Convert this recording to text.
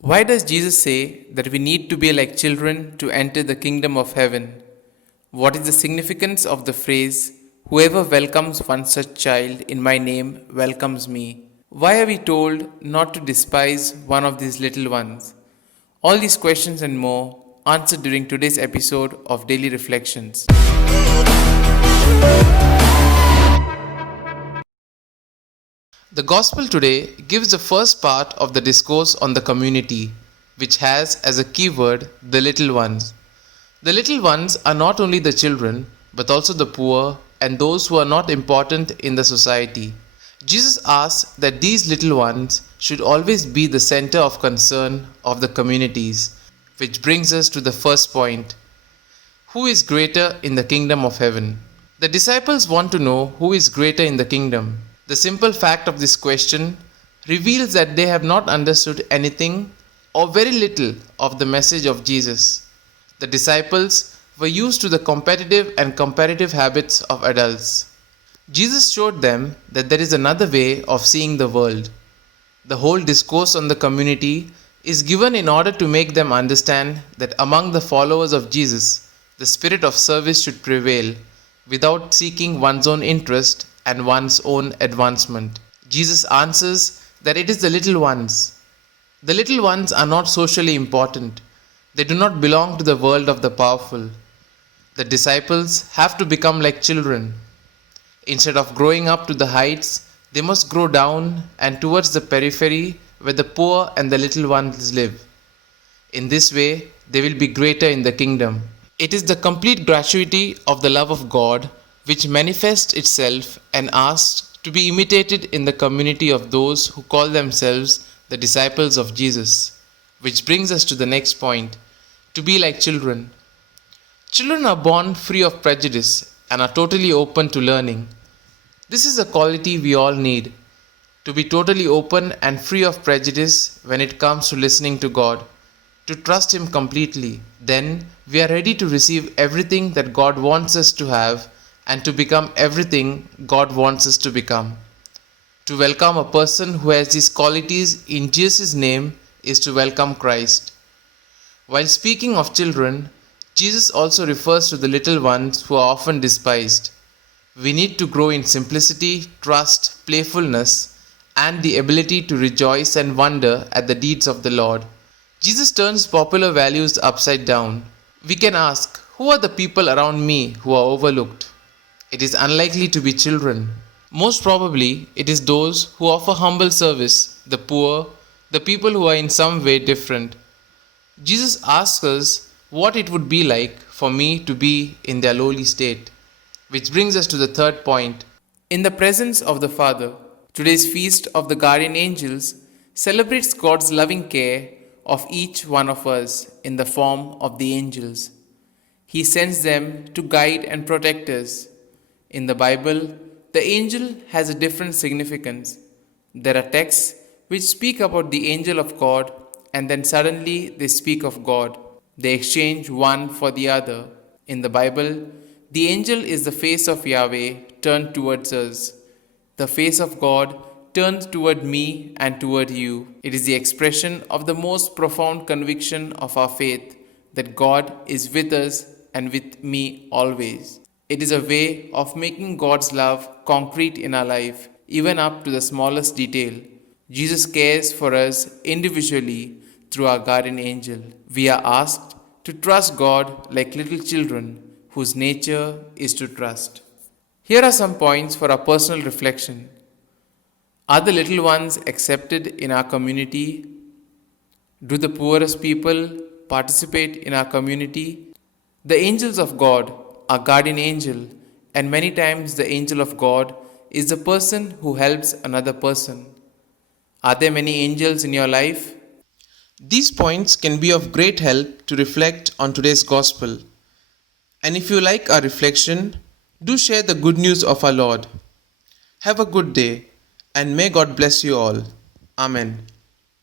Why does Jesus say that we need to be like children to enter the kingdom of heaven? What is the significance of the phrase, "Whoever welcomes one such child in my name welcomes me"? Why are we told not to despise one of these little ones? All these questions and more answered during today's episode of Daily Reflections. The Gospel today gives the first part of the discourse on the community, which has as a keyword the little ones. The little ones are not only the children, but also the poor and those who are not important in the society. Jesus asks that these little ones should always be the center of concern of the communities, which brings us to the first point. Who is greater in the kingdom of heaven? The disciples want to know who is greater in the kingdom. The simple fact of this question reveals that they have not understood anything or very little of the message of Jesus. The disciples were used to the competitive and comparative habits of adults. Jesus showed them that there is another way of seeing the world. The whole discourse on the community is given in order to make them understand that among the followers of Jesus, the spirit of service should prevail without seeking one's own interest and one's own advancement. Jesus answers that it is the little ones. The little ones are not socially important. They do not belong to the world of the powerful. The disciples have to become like children. Instead of growing up to the heights, they must grow down and towards the periphery where the poor and the little ones live. In this way, they will be greater in the kingdom. It is the complete gratuity of the love of God which manifests itself and asks to be imitated in the community of those who call themselves the disciples of Jesus. Which brings us to the next point, to be like children. Children are born free of prejudice and are totally open to learning. This is a quality we all need, to be totally open and free of prejudice when it comes to listening to God, to trust Him completely. Then we are ready to receive everything that God wants us to have and to become everything God wants us to become. To welcome a person who has these qualities in Jesus' name is to welcome Christ. While speaking of children, Jesus also refers to the little ones who are often despised. We need to grow in simplicity, trust, playfulness, and the ability to rejoice and wonder at the deeds of the Lord. Jesus turns popular values upside down. We can ask, who are the people around me who are overlooked? It is unlikely to be children. Most probably, it is those who offer humble service, the poor, the people who are in some way different. Jesus asks us what it would be like for me to be in their lowly state. Which brings us to the third point. In the presence of the Father, today's feast of the guardian angels celebrates God's loving care of each one of us in the form of the angels. He sends them to guide and protect us. In the Bible, the angel has a different significance. There are texts which speak about the angel of God and then suddenly they speak of God. They exchange one for the other. In the Bible, the angel is the face of Yahweh turned towards us. The face of God turned toward me and toward you. It is the expression of the most profound conviction of our faith that God is with us and with me always. It is a way of making God's love concrete in our life, even up to the smallest detail. Jesus cares for us individually through our guardian angel. We are asked to trust God like little children whose nature is to trust. Here are some points for our personal reflection. Are the little ones accepted in our community? Do the poorest people participate in our community? The angels of God, our guardian angel, and many times the angel of God is the person who helps another person. Are there many angels in your life? These points can be of great help to reflect on today's gospel. And if you like our reflection, do share the good news of our Lord. Have a good day, and may God bless you all. Amen.